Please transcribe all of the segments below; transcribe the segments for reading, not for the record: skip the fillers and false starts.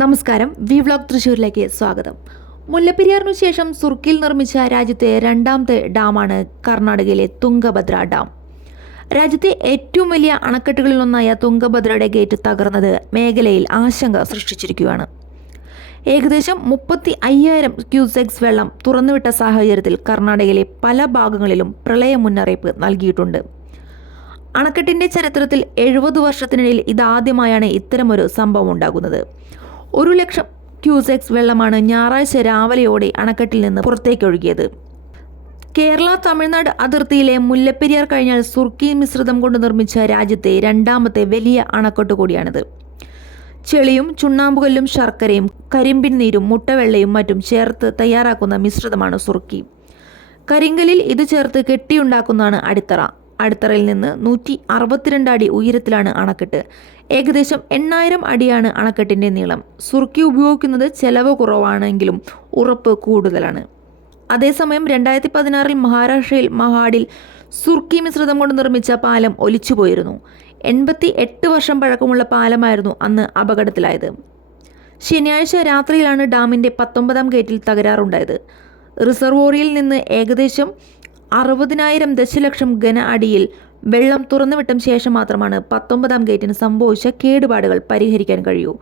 നമസ്കാരം, V vlog തൃശ്ശൂരിലേക്ക് സ്വാഗതം. മുല്ലപ്പെരിയാറിനു ശേഷം സുർക്കിയിൽ നിർമ്മിച്ച രാജ്യത്തെ രണ്ടാമത്തെ ഡാമാണ് കർണാടകയിലെ തുംഗഭദ്ര ഡാം. രാജ്യത്തെ ഏറ്റവും വലിയ അണക്കെട്ടുകളിലൊന്നായ തുംഗഭദ്രയുടെ ഗേറ്റ് തകർന്നത് മേഖലയിൽ ആശങ്ക സൃഷ്ടിച്ചിരിക്കുകയാണ്. ഏകദേശം 35,000 ക്യൂസെക്സ് വെള്ളം തുറന്നുവിട്ട സാഹചര്യത്തിൽ കർണാടകയിലെ പല ഭാഗങ്ങളിലും പ്രളയ മുന്നറിയിപ്പ് നൽകിയിട്ടുണ്ട്. അണക്കെട്ടിൻ്റെ ചരിത്രത്തിൽ 70 വർഷത്തിനിടയിൽ ഇതാദ്യമായാണ് ഇത്തരമൊരു സംഭവം ഉണ്ടാകുന്നത്. 1,00,000 ക്യൂസെക്സ് വെള്ളമാണ് ഞായറാഴ്ച രാവിലെയോടെ അണക്കെട്ടിൽ നിന്ന് പുറത്തേക്കൊഴുകിയത്. കേരള തമിഴ്നാട് അതിർത്തിയിലെ മുല്ലപ്പെരിയാർ കഴിഞ്ഞാൽ സുർക്കി മിശ്രിതം കൊണ്ട് നിർമ്മിച്ച രാജ്യത്തെ രണ്ടാമത്തെ വലിയ അണക്കെട്ട് കൂടിയാണിത്. ചെളിയും ചുണ്ണാമ്പുകല്ലും ശർക്കരയും കരിമ്പിൻ നീരും മുട്ടവെള്ളയും മറ്റും ചേർത്ത് തയ്യാറാക്കുന്ന മിശ്രിതമാണ് സുർക്കി. കരിങ്കലിൽ ഇത് ചേർത്ത് കെട്ടിയുണ്ടാക്കുന്നതാണ് അടിത്തറ. അടിത്തറയിൽ നിന്ന് 162 അടി ഉയരത്തിലാണ് അണക്കെട്ട്. ഏകദേശം 8,000 അടിയാണ് അണക്കെട്ടിൻ്റെ നീളം. സുർക്കി ഉപയോഗിക്കുന്നത് ചെലവ് കുറവാണെങ്കിലും ഉറപ്പ് കൂടുതലാണ്. അതേസമയം 2016 മഹാരാഷ്ട്രയിൽ മഹാഡിൽ സുർക്കി മിശ്രിതം കൊണ്ട് നിർമ്മിച്ച പാലം ഒലിച്ചുപോയിരുന്നു. 88 വർഷം പഴക്കമുള്ള പാലമായിരുന്നു അന്ന് അപകടത്തിലായത്. ശനിയാഴ്ച രാത്രിയിലാണ് ഡാമിൻ്റെ 19ാം ഗേറ്റിൽ തകരാറുണ്ടായത്. റിസർവോറിയിൽ നിന്ന് ഏകദേശം 60,000 ദശലക്ഷം ഘന അടിയിൽ വെള്ളം തുറന്നുവിട്ട ശേഷം മാത്രമാണ് 19ാം ഗേറ്റിന് സംഭവിച്ച കേടുപാടുകൾ പരിഹരിക്കാൻ കഴിയൂ.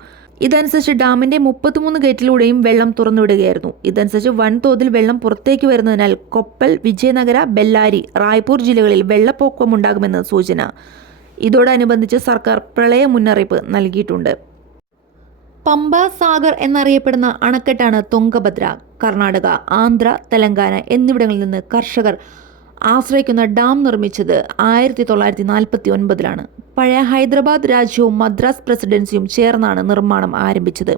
ഇതനുസരിച്ച് ഡാമിൻ്റെ 33 ഗേറ്റിലൂടെയും വെള്ളം തുറന്നുവിടുകയായിരുന്നു. ഇതനുസരിച്ച് വൻതോതിൽ വെള്ളം പുറത്തേക്ക് വരുന്നതിനാൽ കൊപ്പൽ, വിജയനഗര, ബെല്ലാരി, റായ്പൂർ ജില്ലകളിൽ വെള്ളപ്പൊക്കമുണ്ടാകുമെന്ന് സൂചന. ഇതോടനുബന്ധിച്ച് സർക്കാർ പ്രളയ മുന്നറിയിപ്പ് നൽകിയിട്ടുണ്ട്. പമ്പ സാഗർ എന്നറിയപ്പെടുന്ന അണക്കെട്ടാണ് തുംഗഭദ്ര. കർണാടക, ആന്ധ്ര, തെലങ്കാന എന്നിവിടങ്ങളിൽ നിന്ന് കർഷകർ ആശ്രയിക്കുന്ന ഡാം നിർമ്മിച്ചത് 1949-ലാണ്. പഴയ ഹൈദരാബാദ് രാജ്യവും മദ്രാസ് പ്രസിഡൻസിയും ചേർന്നാണ് നിർമ്മാണം ആരംഭിച്ചത്.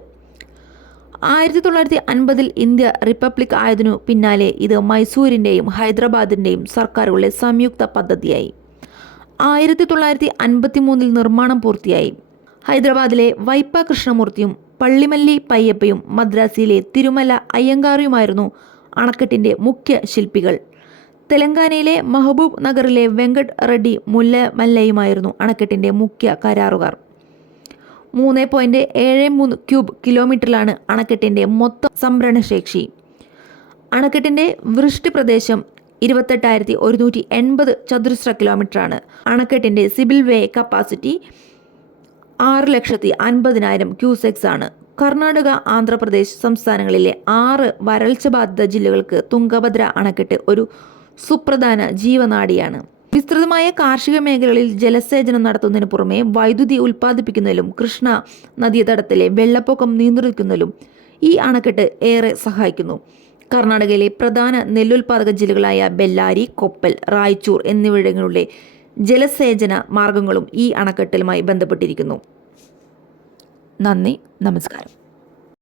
1950-ൽ ഇന്ത്യ റിപ്പബ്ലിക് ആയതിനു പിന്നാലെ ഇത് മൈസൂരിൻ്റെയും ഹൈദരാബാദിൻ്റെയും സർക്കാരുകളുടെ സംയുക്ത പദ്ധതിയായി. 1953-ൽ നിർമ്മാണം പൂർത്തിയായി. ഹൈദരാബാദിലെ വൈപ്പ കൃഷ്ണമൂർത്തിയും പള്ളിമല്ലി പയ്യപ്പയും മദ്രാസിയിലെ തിരുമല അയ്യങ്കാറുമായിരുന്നു അണക്കെട്ടിൻ്റെ മുഖ്യ ശില്പികൾ. തെലങ്കാനയിലെ മഹബൂബ് നഗറിലെ വെങ്കട് റെഡ്ഡി മുല്ലമല്ലയുമായിരുന്നു അണക്കെട്ടിൻ്റെ മുഖ്യ കരാറുകാർ. 3.73 ക്യൂബ് കിലോമീറ്ററിലാണ് അണക്കെട്ടിൻ്റെ മൊത്തം സംഭരണശേഷി. അണക്കെട്ടിൻ്റെ വൃഷ്ടി പ്രദേശം 28,180 ചതുരശ്ര കിലോമീറ്ററാണ്. അണക്കെട്ടിൻ്റെ സിബിൽ വേ കപ്പാസിറ്റി 6,50,000 ക്യൂസെക്സ് ആണ്. കർണാടക, ആന്ധ്രാപ്രദേശ് സംസ്ഥാനങ്ങളിലെ 6 വരൾച്ച ബാധിത ജില്ലകൾക്ക് തുംഗഭദ്ര അണക്കെട്ട് ഒരു സുപ്രധാന ജീവനാഡിയാണ്. വിസ്തൃതമായ കാർഷിക മേഖലകളിൽ ജലസേചനം നടത്തുന്നതിന് പുറമെ വൈദ്യുതി ഉൽപ്പാദിപ്പിക്കുന്നതിലും കൃഷ്ണ നദീതടത്തിലെ വെള്ളപ്പൊക്കം നിയന്ത്രിക്കുന്നതിലും ഈ അണക്കെട്ട് ഏറെ സഹായിക്കുന്നു. കർണാടകയിലെ പ്രധാന നെല്ലുൽപാദക ജില്ലകളായ ബെല്ലാരി, കൊപ്പൽ, റായ്ചൂർ എന്നിവിടങ്ങളിലെ ജലസേചന മാർഗങ്ങളും ഈ അണക്കെട്ടുമായി ബന്ധപ്പെട്ടിരിക്കുന്നു. നന്ദി, നമസ്കാരം.